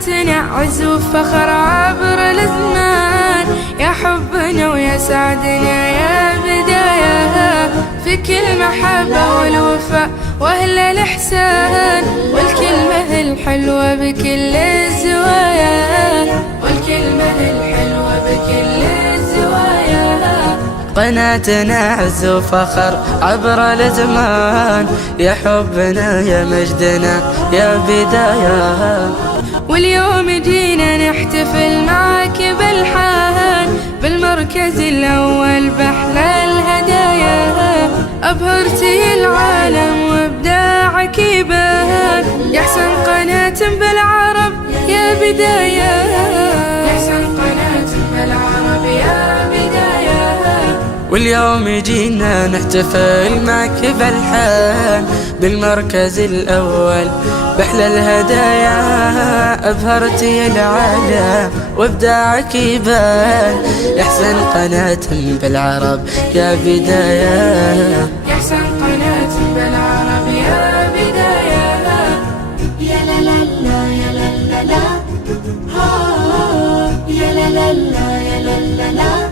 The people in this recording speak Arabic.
قناتنا عز وفخر عبر الازمان، يا حبنا ويا سعدنا يا بداية، في كل محبة والوفاء واهل الاحسان، والكلمة الحلوة بكل الزوايا، والكلمة الحلوة بكل الزوايا. قناتنا عز وفخر عبر الازمان، يا حبنا يا مجدنا يا بداية، واليوم جينا نحتفل معك بالحان، بالمركز الأول بأحلى الهدايا، أبهرتي العالم وإبداعك يبان، يا أحسن قناة بالعرب يا بداية، يا أحسن قناة بالعرب يا بداية. واليوم جينا نحتفل معك بالحان، بالمركز الأول بأحلى الهدايا، أبهرتي العالم وإبداعك يبان، يا أحسن قناة بالعرب يا بداية، يا أحسن قناة بالعرب يا بداية. يا لا لا لا يا لا لا لا، يا لا لا لا يا لا لا لا.